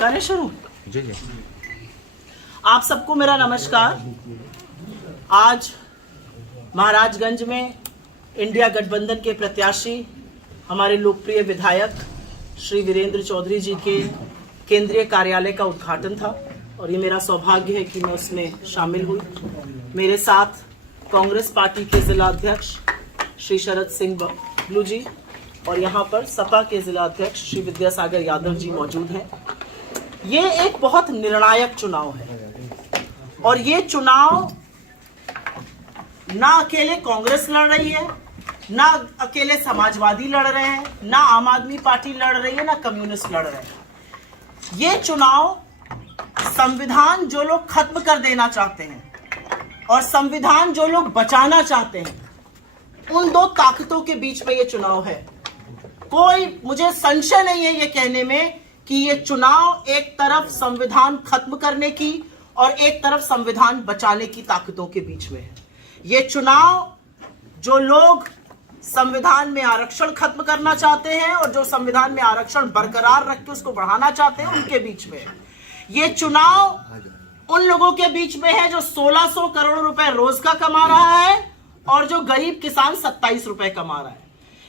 करें शुरू। जी जी। आप सबको मेरा नमस्कार। आज महाराजगंज में इंडिया गठबंधन के प्रत्याशी हमारे लोकप्रिय विधायक श्री वीरेंद्र चौधरी जी के केंद्रीय कार्यालय का उद्घाटन था और ये मेरा सौभाग्य है कि मैं उसमें शामिल हुई। मेरे साथ कांग्रेस पार्टी के जिला अध्यक्ष श्री शरद सिंह बबलू जी और यहाँ पर सपा के जिला अध्यक्ष श्री विद्यासागर यादव जी मौजूद हैं। ये एक बहुत निर्णायक चुनाव है और ये चुनाव ना अकेले कांग्रेस लड़ रही है, ना अकेले समाजवादी लड़ रहे हैं, ना आम आदमी पार्टी लड़ रही है, ना कम्युनिस्ट लड़ रहे हैं। ये चुनाव संविधान जो लोग खत्म कर देना चाहते हैं और संविधान जो लोग बचाना चाहते हैं, उन दो ताकतों के बीच में ये चुनाव है। कोई मुझे संशय नहीं है ये कहने में कि ये चुनाव एक तरफ संविधान खत्म करने की और एक तरफ संविधान बचाने की ताकतों के बीच में है। ये चुनाव जो लोग संविधान में आरक्षण खत्म करना चाहते हैं और जो संविधान में आरक्षण बरकरार रख के उसको बढ़ाना चाहते हैं, उनके बीच में है। ये चुनाव उन लोगों के बीच में है जो 1600 करोड़ रुपए रोज का कमा रहा है और जो गरीब किसान 27 रुपए कमा रहा है।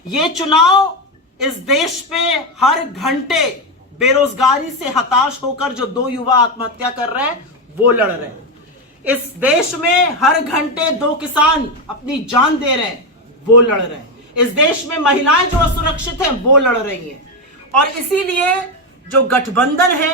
ये चुनाव इस देश पे हर घंटे बेरोजगारी से हताश होकर जो 2 युवा आत्महत्या कर रहे हैं वो लड़ रहे हैं। इस देश में हर घंटे 2 किसान अपनी जान दे रहे हैं, वो लड़ रहे हैं। इस देश में महिलाएं जो असुरक्षित हैं वो लड़ रही हैं। और इसीलिए जो गठबंधन है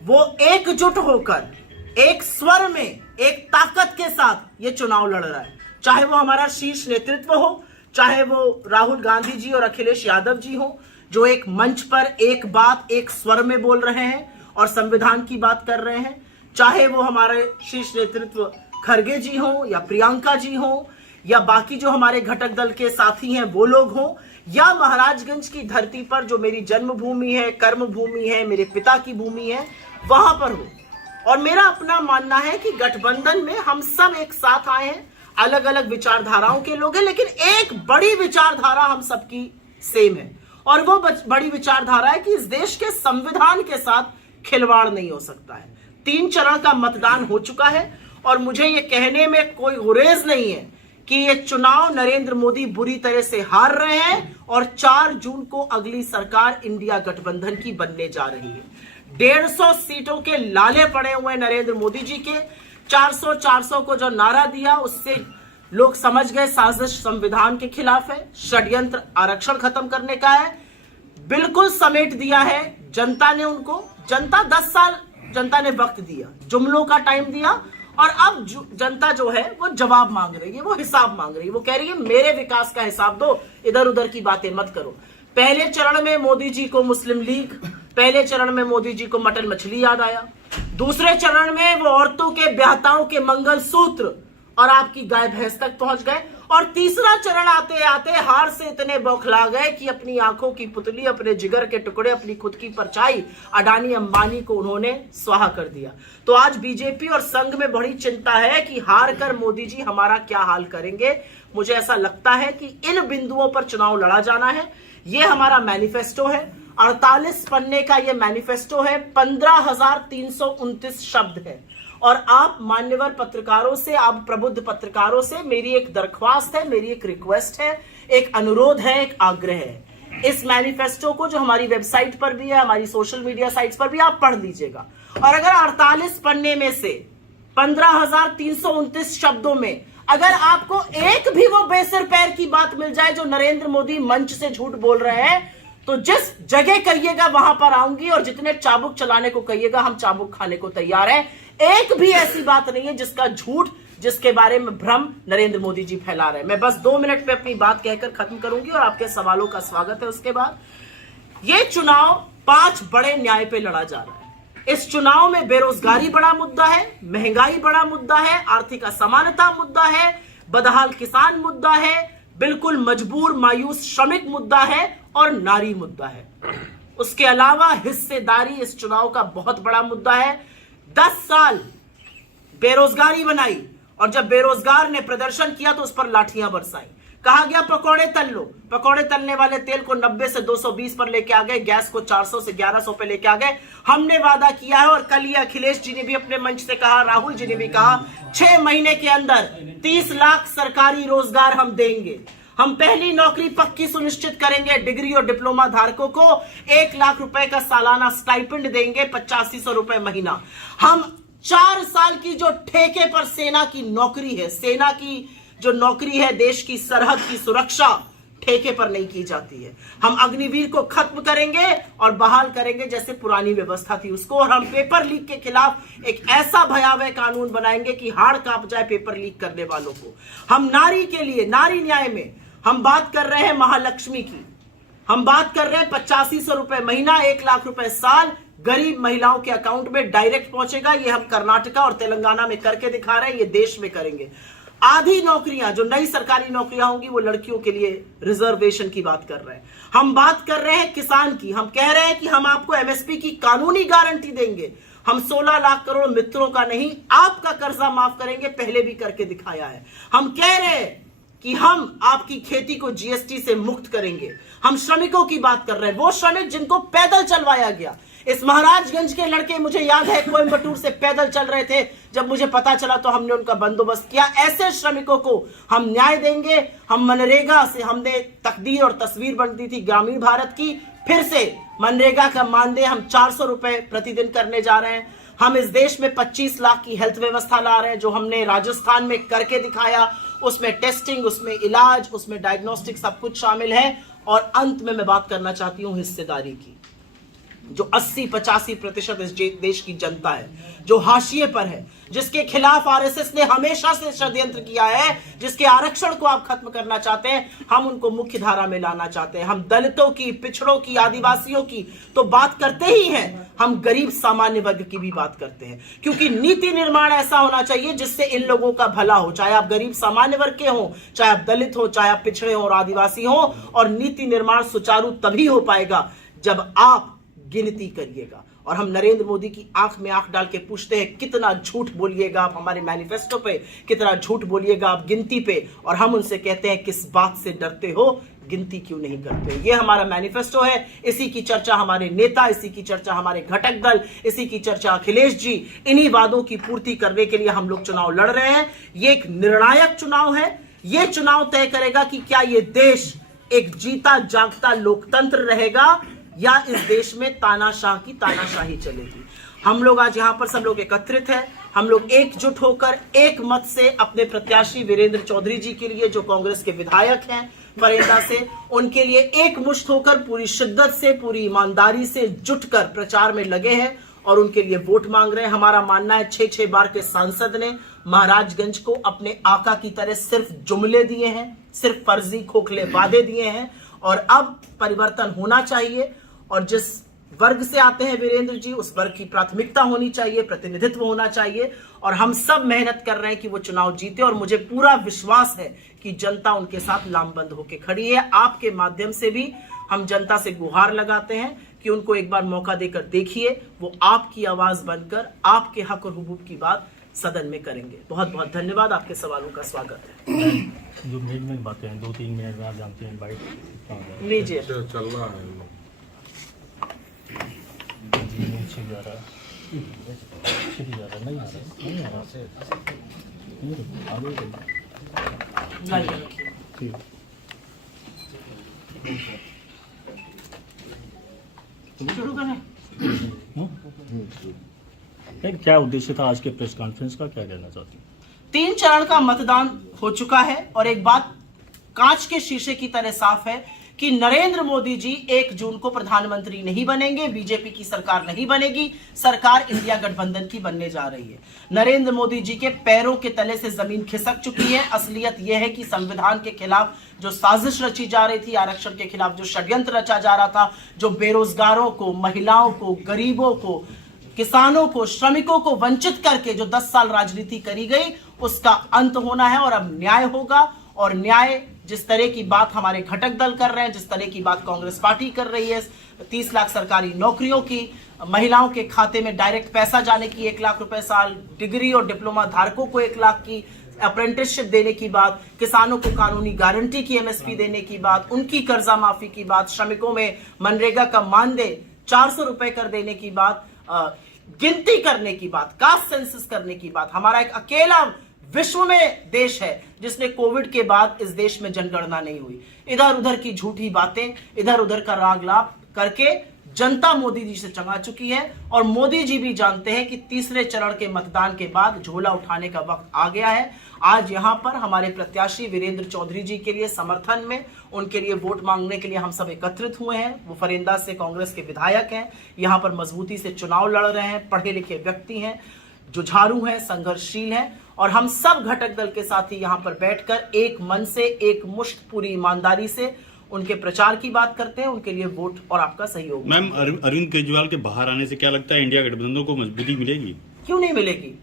वो एकजुट होकर एक स्वर में एक ताकत के साथ ये चुनाव लड़ रहा है। चाहे वो हमारा शीर्ष नेतृत्व हो, चाहे वो राहुल गांधी जी और अखिलेश यादव जी हो, जो एक मंच पर एक बात एक स्वर में बोल रहे हैं और संविधान की बात कर रहे हैं, चाहे वो हमारे शीर्ष नेतृत्व खरगे जी हो या प्रियंका जी हो या बाकी जो हमारे घटक दल के साथी हैं वो लोग हो, या महाराजगंज की धरती पर जो मेरी जन्मभूमि है, कर्म भूमि है, मेरे पिता की भूमि है, वहां पर हो। और मेरा अपना मानना है कि गठबंधन में हम सब एक साथ आए हैं, अलग अलग विचारधाराओं के लोग हैं, लेकिन एक बड़ी विचारधारा हम सबकी सेम है और वो बड़ी विचारधारा है कि इस देश के संविधान के साथ खिलवाड़ नहीं हो सकता है। 3 चरण का मतदान हो चुका है और मुझे ये कहने में कोई गुरेज नहीं है कि ये चुनाव नरेंद्र मोदी बुरी तरह से हार रहे हैं और 4 जून को अगली सरकार इंडिया गठबंधन की बनने जा रही है। 150 सीटों के लाले पड़े हुए नरेंद्र मोदी जी के। 400 को जो नारा दिया उससे लोग समझ गए साजिश संविधान के खिलाफ है, षड्यंत्र आरक्षण खत्म करने का है। बिल्कुल समेट दिया है जनता ने उनको। जनता 10 साल जनता ने वक्त दिया, जुमलों का टाइम दिया और अब जनता जो है वो जवाब मांग रही है, वो हिसाब मांग रही है। वो कह रही है मेरे विकास का हिसाब दो, इधर उधर की बातें मत करो। पहले चरण में मोदी जी को मुस्लिम लीग, पहले चरण में मोदी जी को मटन मछली याद आया, दूसरे चरण में वो औरतों के ब्याहताओं के मंगलसूत्र और आपकी गाय भैंस तक पहुंच गए, और तीसरा चरण आते आते हार से इतने बौखला गए कि अपनी आंखों की पुतली, अपने जिगर के टुकड़े, अपनी खुद की परछाई अडानी अंबानी को उन्होंने स्वाहा कर दिया। तो आज बीजेपी और संघ में बड़ी चिंता है कि हार कर मोदी जी हमारा क्या हाल करेंगे। मुझे ऐसा लगता है कि इन बिंदुओं पर चुनाव लड़ा जाना है। ये हमारा मैनिफेस्टो है, 48 पन्ने का ये मैनिफेस्टो है, 15,329 शब्द है। और आप मान्यवर पत्रकारों से, आप प्रबुद्ध पत्रकारों से मेरी एक दरख्वास्त है, मेरी एक रिक्वेस्ट है, एक अनुरोध है, एक आग्रह है। इस मैनिफेस्टो को जो हमारी वेबसाइट पर भी है, हमारी सोशल मीडिया साइट्स पर भी, आप पढ़ लीजिएगा। और अगर 48 पन्ने में से 15,329 शब्दों में अगर आपको एक भी वो बेसिर पैर की बात मिल जाए जो नरेंद्र मोदी मंच से झूठ बोल रहे हैं, तो जिस जगह कहिएगा वहां पर आऊंगी और जितने चाबुक चलाने को कहिएगा हम चाबुक खाने को तैयार हैं। एक भी ऐसी बात नहीं है जिसका झूठ, जिसके बारे में भ्रम नरेंद्र मोदी जी फैला रहे हैं। मैं बस 2 मिनट पे अपनी बात कहकर खत्म करूंगी और आपके सवालों का स्वागत है उसके बाद। ये चुनाव 5 बड़े न्याय पे लड़ा जा रहा है। इस चुनाव में बेरोजगारी बड़ा मुद्दा है, महंगाई बड़ा मुद्दा है, आर्थिक असमानता मुद्दा है, बदहाल किसान मुद्दा है, बिल्कुल मजबूर मायूस श्रमिक मुद्दा है और नारी मुद्दा है। उसके अलावा हिस्सेदारी इस चुनाव का बहुत बड़ा मुद्दा है। 10 साल बेरोजगारी बनाई और जब बेरोजगार ने प्रदर्शन किया तो उस पर लाठियां बरसाई। कहा गया पकौड़े तल लो, पकौड़े तलने वाले तेल को 90 से 220 पर लेके आ गए, गैस को 400 से 1100 पे लेके आ गए। हमने वादा किया है और कल ये अखिलेश जी ने भी अपने मंच से कहा, राहुल जी ने भी कहा, 6 महीने के अंदर 30 लाख सरकारी रोजगार हम देंगे। हम पहली नौकरी पक्की सुनिश्चित करेंगे। डिग्री और डिप्लोमा धारकों को 1 लाख रुपए का सालाना स्टाइपेंड देंगे, 8500 रुपए महीना। हम 4 साल की जो ठेके पर सेना की नौकरी है, सेना की जो नौकरी है, देश की सरहद की सुरक्षा ठेके पर नहीं की जाती है। हम अग्निवीर को खत्म करेंगे और बहाल करेंगे जैसे पुरानी व्यवस्था थी उसको, और हम पेपर लीक के खिलाफ एक ऐसा भयावह कानून बनाएंगे कि हाड़ कांप जाए पेपर लीक करने वालों को। हम नारी के लिए, नारी न्याय में हम बात कर रहे हैं महालक्ष्मी की, हम बात कर रहे हैं 8500 रुपए महीना, 1 लाख रुपए साल गरीब महिलाओं के अकाउंट में डायरेक्ट पहुंचेगा। ये हम कर्नाटका और तेलंगाना में करके दिखा रहे हैं, ये देश में करेंगे। आधी नौकरियां, जो नई सरकारी नौकरियां होंगी, वो लड़कियों के लिए रिजर्वेशन की बात कर रहे हैं। हम बात कर रहे हैं किसान की, हम कह रहे हैं कि हम आपको एमएसपी की कानूनी गारंटी देंगे। हम 16 लाख करोड़ मित्रों का नहीं, आपका कर्जा माफ करेंगे, पहले भी करके दिखाया है। हम कह रहे हैं कि हम आपकी खेती को जीएसटी से मुक्त करेंगे। हम श्रमिकों की बात कर रहे हैं, वो श्रमिक जिनको पैदल चलवाया गया। इस महाराजगंज के लड़के, मुझे याद है, कोयंबटूर से पैदल चल रहे थे, जब मुझे पता चला तो हमने उनका बंदोबस्त किया। ऐसे श्रमिकों को हम न्याय देंगे। हम मनरेगा से, हमने तकदीर और तस्वीर बन दी थी ग्रामीण भारत की, फिर से मनरेगा का मानदेय हम 400 रुपए प्रतिदिन करने जा रहे हैं। हम इस देश में 25 लाख की हेल्थ व्यवस्था ला रहे हैं, जो हमने राजस्थान में करके दिखाया। उसमें टेस्टिंग, उसमें इलाज, उसमें डायग्नोस्टिक सब कुछ शामिल है। और अंत में मैं बात करना चाहती हूं हिस्सेदारी की। जो 80-85% इस देश की जनता है, जो हाशिए पर है, जिसके खिलाफ आरएसएस ने हमेशा से षड्यंत्र किया है, जिसके आरक्षण को आप खत्म करना चाहते हैं, हम उनको मुख्य धारा में लाना चाहते हैं। हम दलितों की, पिछड़ों की, आदिवासियों की तो बात करते ही हैं, हम गरीब सामान्य वर्ग की भी बात करते हैं। क्योंकि नीति निर्माण ऐसा होना चाहिए जिससे इन लोगों का भला हो, चाहे आप गरीब सामान्य वर्ग के हो, चाहे आप दलित हो, चाहे आप पिछड़े हो और आदिवासी हो। और नीति निर्माण सुचारू तभी हो पाएगा जब आप गिनती करिएगा। और हम नरेंद्र मोदी की आंख में आंख डाल के पूछते हैं, कितना झूठ बोलिएगा आप हमारे मैनिफेस्टो पे, कितना झूठ बोलिएगा आप गिनती पे। और हम उनसे कहते हैं, किस बात से डरते हो, गिनती क्यों नहीं करते। ये हमारा मैनिफेस्टो है, इसी की चर्चा हमारे नेता, इसी की चर्चा हमारे घटक दल, इसी की चर्चा अखिलेश जी, इन्हीं वादों की पूर्ति करने के लिए हम लोग चुनाव लड़ रहे हैं। ये एक निर्णायक चुनाव है। ये चुनाव तय करेगा कि क्या ये देश एक जीता जागता लोकतंत्र रहेगा या इस देश में तानाशाह की तानाशाही चलेगी। हम लोग आज यहाँ पर सब लोग एकत्रित हैं। हम लोग एकजुट होकर एक मत से अपने प्रत्याशी वीरेंद्र चौधरी जी के लिए, जो कांग्रेस के विधायक हैं फरेंदा से, उनके लिए एक मुश्त होकर पूरी शिद्दत से, पूरी ईमानदारी से जुटकर प्रचार में लगे हैं और उनके लिए वोट मांग रहे हैं। हमारा मानना है 6-6 बार के सांसद ने महाराजगंज को अपने आका की तरह सिर्फ जुमले दिए हैं, सिर्फ फर्जी खोखले वादे दिए हैं। और अब परिवर्तन होना चाहिए। और जिस वर्ग से आते हैं वीरेंद्र जी, उस वर्ग की प्राथमिकता होनी चाहिए, प्रतिनिधित्व होना चाहिए। और हम सब मेहनत कर रहे हैं कि वो चुनाव जीते। और मुझे पूरा विश्वास है कि जनता उनके साथ लामबंद होकर खड़ी है। आपके माध्यम से भी हम जनता से गुहार लगाते हैं कि उनको एक बार मौका देकर देखिए, वो आपकी आवाज बनकर आपके हक और हुकूक की बात सदन में करेंगे। बहुत बहुत धन्यवाद। आपके सवालों का स्वागत है। जो मेन बातें हैं 2-3 मिनट में आप जानते हैं, बाइट लीजिए। चल रहा है जा रहा नहीं आ रहा शुरू करें। क्या उद्देश्य था आज के प्रेस कॉन्फ्रेंस का, क्या कहना चाहती हूँ? 3 चरण का मतदान हो चुका है और एक बात कांच के शीशे की तरह साफ है कि नरेंद्र मोदी जी 1 जून को प्रधानमंत्री नहीं बनेंगे, बीजेपी की सरकार नहीं बनेगी, सरकार इंडिया गठबंधन की बनने जा रही है। नरेंद्र मोदी जी के पैरों के तले से जमीन खिसक चुकी है। असलियत यह है कि संविधान के खिलाफ जो साजिश रची जा रही थी, आरक्षण के खिलाफ जो षड्यंत्र रचा जा रहा था, जो बेरोजगारों को, महिलाओं को, गरीबों को, किसानों को, श्रमिकों को वंचित करके जो 10 साल राजनीति करी गई, उसका अंत होना है। और अब न्याय होगा। और न्याय, जिस तरह की बात हमारे घटक दल कर रहे हैं, जिस तरह की बात कांग्रेस पार्टी कर रही है, 30 लाख सरकारी नौकरियों की, महिलाओं के खाते में डायरेक्ट पैसा जाने की, 1 लाख रुपए साल, डिग्री और डिप्लोमा धारकों को 1 लाख की अप्रेंटिसशिप देने की बात, किसानों को कानूनी गारंटी की एमएसपी देने की बात, उनकी कर्जा माफी की बात, श्रमिकों में मनरेगा का मानदेय 400 रुपए कर देने की बात, गिनती करने की बात, कास्ट सेंसस करने की बात। हमारा एक अकेला विश्व में देश है जिसने कोविड के बाद इस देश में जनगणना नहीं हुई। इधर उधर की झूठी बातें, इधर उधर का रागलाप करके जनता मोदी जी से चंगा चुकी है और मोदी जी भी जानते हैं कि तीसरे चरण के मतदान के बाद झोला उठाने का वक्त आ गया है। आज यहां पर हमारे प्रत्याशी वीरेंद्र चौधरी जी के लिए समर्थन में, उनके लिए वोट मांगने के लिए हम सब एकत्रित हुए हैं। वो फरेंदा से कांग्रेस के विधायक हैं, यहां पर मजबूती से चुनाव लड़ रहे हैं, पढ़े लिखे व्यक्ति हैं, जुझारू हैं, संघर्षशील हैं और हम सब घटक दल के साथी यहां पर बैठकर एक मन से, एक मुश्त पूरी ईमानदारी से उनके प्रचार की बात करते हैं, उनके लिए वोट और आपका सहयोग। मैम, अरविंद केजरीवाल के बाहर आने से क्या लगता है इंडिया गठबंधन को मजबूती मिलेगी? क्यों नहीं मिलेगी?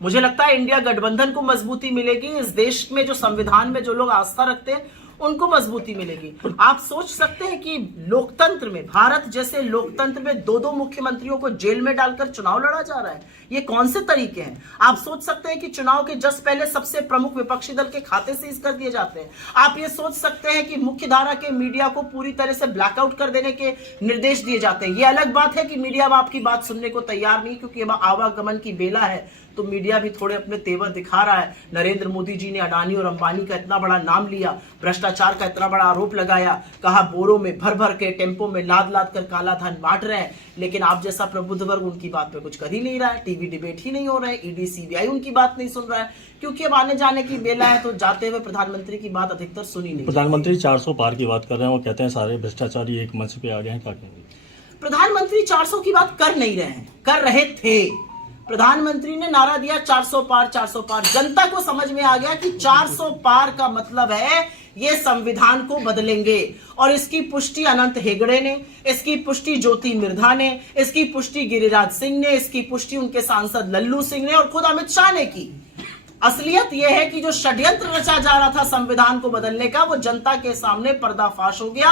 मुझे लगता है इंडिया गठबंधन को मजबूती मिलेगी। इस देश में जो संविधान में जो लोग आस्था रखते हैं उनको मजबूती मिलेगी। आप सोच सकते हैं कि लोकतंत्र में, भारत जैसे लोकतंत्र में दो मुख्यमंत्रियों को जेल में डालकर चुनाव लड़ा जा रहा है। ये कौन से तरीके हैं? आप सोच सकते हैं कि चुनाव के जस्ट पहले सबसे प्रमुख विपक्षी दल के खाते सीज कर दिए जाते हैं। आप ये सोच सकते हैं कि मुख्य धारा के मीडिया को पूरी तरह से ब्लैकआउट कर देने के निर्देश दिए जाते हैं। ये अलग बात है कि मीडिया अब आपकी बात सुनने को तैयार नहीं, क्योंकि अब आवागमन की बेला है तो मीडिया भी थोड़े अपने तेवर दिखा रहा है। नरेंद्र मोदी जी ने अडानी और अंबानी का इतना बड़ा नाम लिया, भ्रष्टाचार का इतना बड़ा आरोप लगाया, कहा बोरों में भर भर के टेम्पो में लाद लाद कर काला धन बांट रहे हैं, लेकिन आप जैसा प्रबुद्ध वर्ग उनकी बात पे कुछ कर ही नहीं रहा है। टीवी डिबेट ही नहीं हो रहा है, ईडी सीबीआई उनकी बात नहीं सुन रहा है, क्योंकि अब आने जाने की बेला है तो जाते हुए प्रधानमंत्री की बात अधिकतर सुनी नहीं। प्रधानमंत्री 400 पार की बात कर रहे हैं, वो कहते हैं सारे भ्रष्टाचारी एक मंच पे आ गए हैं, क्या कहेंगे? प्रधानमंत्री 400 की बात कर नहीं रहे हैं, कर रहे थे। प्रधानमंत्री ने नारा दिया 400 पार 400 पार। जनता को समझ में आ गया कि 400 पार का मतलब है ये संविधान को बदलेंगे और इसकी पुष्टि अनंत हेगड़े ने, इसकी पुष्टि ज्योति मिर्धा ने, इसकी पुष्टि गिरिराज सिंह ने, इसकी पुष्टि उनके सांसद लल्लू सिंह ने और खुद अमित शाह ने की। असलियत यह है कि जो षड्यंत्र रचा जा रहा था संविधान को बदलने का, वो जनता के सामने पर्दाफाश हो गया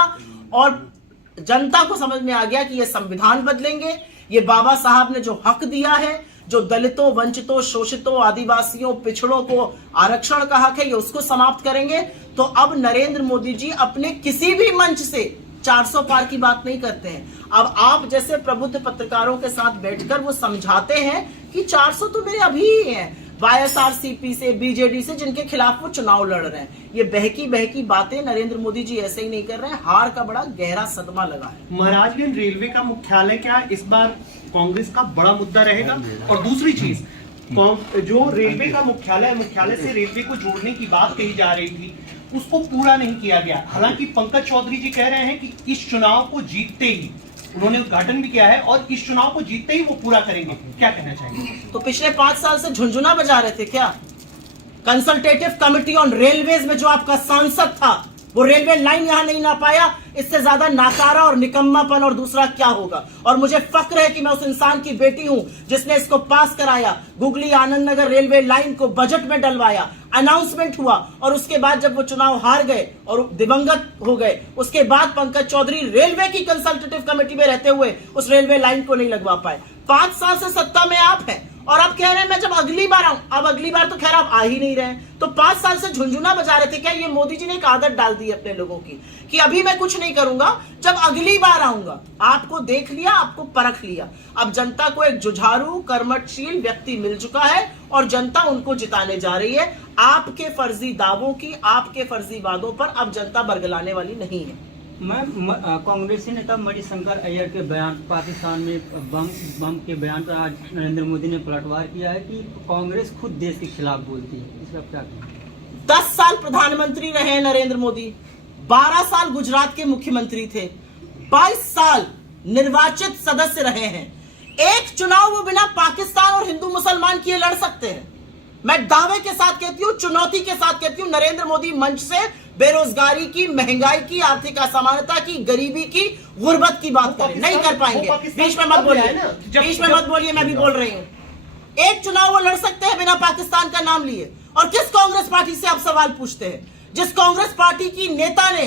और जनता को समझ में आ गया कि ये संविधान बदलेंगे। ये बाबा साहब ने जो हक दिया है, जो दलितों, वंचितों, शोषितों, आदिवासियों, पिछड़ों को आरक्षण का हक है, ये उसको समाप्त करेंगे। तो अब नरेंद्र मोदी जी अपने किसी भी मंच से 400 पार की बात नहीं करते हैं। अब आप जैसे प्रबुद्ध पत्रकारों के साथ बैठकर वो समझाते हैं कि 400 तो मेरे अभी ही हैं, वाईएसआरसीपी से, बीजेडी से, जिनके खिलाफ वो चुनाव लड़ रहे हैं। ये बहकी बहकी बातें नरेंद्र मोदी जी ऐसे ही नहीं कर रहे हैं, हार का बड़ा गहरा सदमा लगा है। महाराजगंज रेलवे का मुख्यालय क्या इस बार कांग्रेस का बड़ा मुद्दा रहेगा? और दूसरी चीज, जो रेलवे का मुख्यालय से रेलवे को जोड़ने की बात कही जा रही थी, उसको पूरा नहीं किया गया। हालांकि पंकज चौधरी जी कह रहे हैं कि इस चुनाव को जीतते ही, उन्होंने उद्घाटन भी किया है और इस चुनाव को जीतते ही वो पूरा करेंगे। क्या कहना चाहेंगे? तो पिछले 5 साल से झुंझुना बजा रहे थे क्या? कंसल्टेटिव कमेटी ऑन रेलवेज में जो आपका सांसद था, वो रेलवे लाइन यहां नहीं ला पाया, इससे ज्यादा नाकारा और निकम्मापन और दूसरा क्या होगा? और मुझे फक्र है कि मैं उस इंसान की बेटी हूं जिसने इसको पास कराया, googly Anand Nagar railway line को बजट में डलवाया, अनाउंसमेंट हुआ और उसके बाद जब वो चुनाव हार गए और दिवंगत हो गए, उसके बाद पंकज चौधरी रेलवे की कंसल्टेटिव कमेटी में रहते हुए उस रेलवे लाइन को नहीं लगवा पाए। 5 साल से सत्ता में आप हैं और अब कह रहे हैं मैं जब अगली बार आऊं। अब अगली बार तो खैर आप आ ही नहीं रहे हैं, तो 5 साल से झुंझुना बजा रहे थे क्या? ये मोदी जी ने एक आदत डाल दी अपने लोगों की कि अभी मैं कुछ नहीं करूंगा, जब अगली बार आऊंगा। आपको देख लिया, आपको परख लिया। अब जनता को एक जुझारू, कर्मठशील व्यक्ति मिल चुका है और जनता उनको जिताने जा रही है। आपके फर्जी दावों की, आपके फर्जी वादों पर अब जनता बरगलाने वाली नहीं है। मैम, कांग्रेसी नेता मणिशंकर अय्यर के बयान, पाकिस्तान में बम के बयान पर आज नरेंद्र मोदी ने पलटवार किया है कि कांग्रेस खुद देश के खिलाफ बोलती है। इसका क्या कहें? 10 साल प्रधानमंत्री रहे हैं नरेंद्र मोदी, 12 साल गुजरात के मुख्यमंत्री थे, 22 साल निर्वाचित सदस्य रहे हैं। एक चुनाव वो बिना पाकिस्तान और हिंदू मुसलमान किए लड़ सकते हैं। मैं दावे के साथ कहती हूँ, चुनौती के साथ कहती हूँ, नरेंद्र मोदी मंच से बेरोजगारी की, महंगाई की, आर्थिक असमानता की, गरीबी की, गुर्बत की बात करें, नहीं कर पाएंगे। बीच में मत बोलिए, बीच में मत बोलिए, मैं भी बोल रही हूँ। एक चुनाव वो लड़ सकते हैं बिना पाकिस्तान का नाम लिए। और किस कांग्रेस पार्टी से आप सवाल पूछते हैं? जिस कांग्रेस पार्टी की नेता ने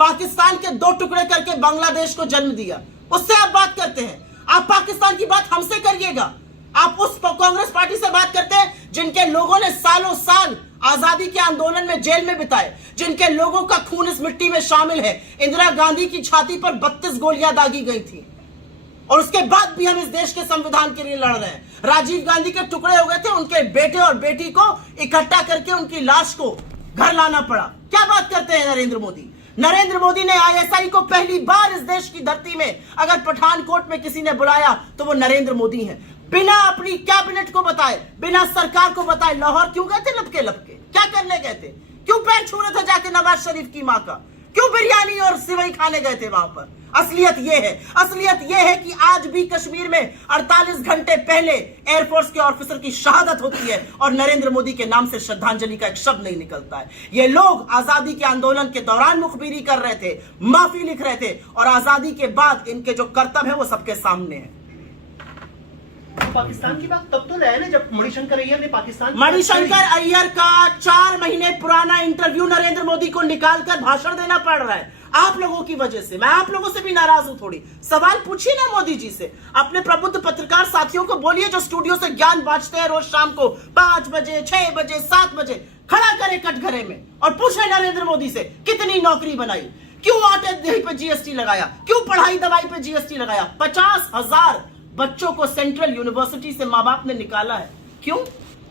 पाकिस्तान के 2 टुकड़े करके बांग्लादेश को जन्म दिया, उससे आप बात करते हैं। आप पाकिस्तान की बात हमसे करिएगा। आप उस कांग्रेस पार्टी से बात करते हैं जिनके लोगों ने सालों साल आजादी के आंदोलन में जेल में बिताए, जिनके लोगों का खून इस मिट्टी में शामिल है। इंदिरा गांधी की छाती पर 32 गोलियां दागी गई थी और उसके बाद भी हम इस देश के संविधान के लिए लड़ रहे हैं। राजीव गांधी के टुकड़े हो गए थे, उनके बेटे और बेटी को इकट्ठा करके उनकी लाश को घर लाना पड़ा। क्या बात करते हैं नरेंद्र मोदी। नरेंद्र मोदी ने आईएसआई को पहली बार इस देश की धरती में अगर पठानकोट में किसी ने बुलाया तो वो नरेंद्र मोदी हैं। बिना अपनी कैबिनेट को बताए, बिना सरकार को बताए लाहौर क्यों गए थे लपके लपके? क्या करने गए थे? क्यों पैर छू रहे थे जाके नवाज शरीफ की मां का? क्यों बिरयानी और सिवई खाने गए थे वहां पर? असलियत यह है कि आज भी कश्मीर में 48 घंटे पहले एयरफोर्स के ऑफिसर की शहादत होती है और नरेंद्र मोदी के नाम से श्रद्धांजलि का एक शब्द नहीं निकलता है। ये लोग आजादी के आंदोलन के दौरान मुखबिरी कर रहे थे, माफी लिख रहे थे और आजादी के बाद इनके जो कर्तव्य है वो सबके सामने है। पाकिस्तान की बात तब तो है ना जब मणिशंकर अय्यर ने पाकिस्तान मणिशंकर अय्यर का 4 महीने पुराना इंटरव्यू नरेंद्र मोदी को निकालकर भाषण देना पड़ रहा है आप लोगों की वजह से। मैं आप लोगों से भी नाराज हूं थोड़ी। सवाल पूछिए ना मोदी जी से, अपने प्रबुद्ध पत्रकार साथियों को बोलिए जो स्टूडियो से ज्ञान बांटते हैं रोज शाम को 5 बजे, 6 बजे, 7 बजे, खड़ा करे कटघरे में और पूछे नरेंद्र मोदी से कितनी नौकरी बनाई, क्यों आटे दही पे जीएसटी लगाया, क्यों पढ़ाई दवाई पे जीएसटी लगाया। 50,000 बच्चों को सेंट्रल यूनिवर्सिटी से माँ बाप ने निकाला है। क्यों?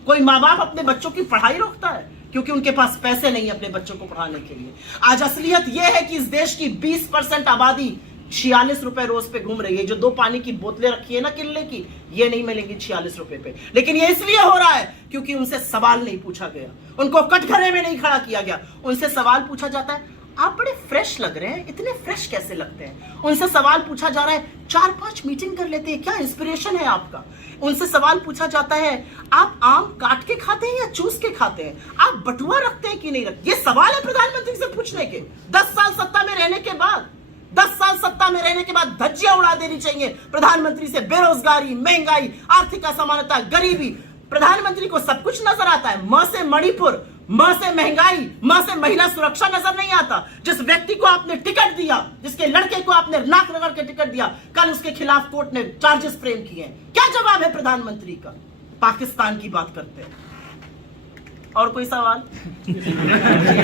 कोई माँ बाप अपने बच्चों की पढ़ाई रोकता है? क्योंकि उनके पास पैसे नहीं है अपने बच्चों को पढ़ाने के लिए। आज असलियत यह है कि इस देश की 20% आबादी 46 रुपए रोज पे घूम रही है। जो 2 पानी की बोतलें रखी है ना किले की, ये नहीं मिलेंगी 46 रुपए पे। लेकिन ये इसलिए हो रहा है क्योंकि उनसे सवाल नहीं पूछा गया, उनको कटघरे में नहीं खड़ा किया गया। उनसे सवाल पूछा जाता है, आप बड़े फ्रेश लग रहे हैं, इतने फ्रेश कैसे लगते हैं? उनसे सवाल पूछा जा रहा है, 4-5 मीटिंग कर लेते हैं, क्या इंस्पिरेशन है आपका? उनसे सवाल पूछा जाता है, आप आम काट के खाते हैं या चूस के खाते हैं? आप बटुआ रखते हैं कि नहीं रखते? ये सवाल है प्रधानमंत्री से पूछने के। 10 साल सत्ता में रहने के बाद, 10 साल सत्ता में रहने के बाद धज्जियां उड़ा देनी चाहिए प्रधानमंत्री से। बेरोजगारी, महंगाई, आर्थिक असमानता, गरीबी, प्रधानमंत्री को सब कुछ नजर आता है। म से मणिपुर, म से महंगाई, म से महिला सुरक्षा नजर नहीं आता। जिस व्यक्ति को आपने टिकट दिया, जिसके लड़के को आपने नाक रगड़ के टिकट दिया, कल उसके खिलाफ कोर्ट ने चार्जेस फ्रेम किए। क्या जवाब है प्रधानमंत्री का? पाकिस्तान की बात करते हैं। और कोई सवाल?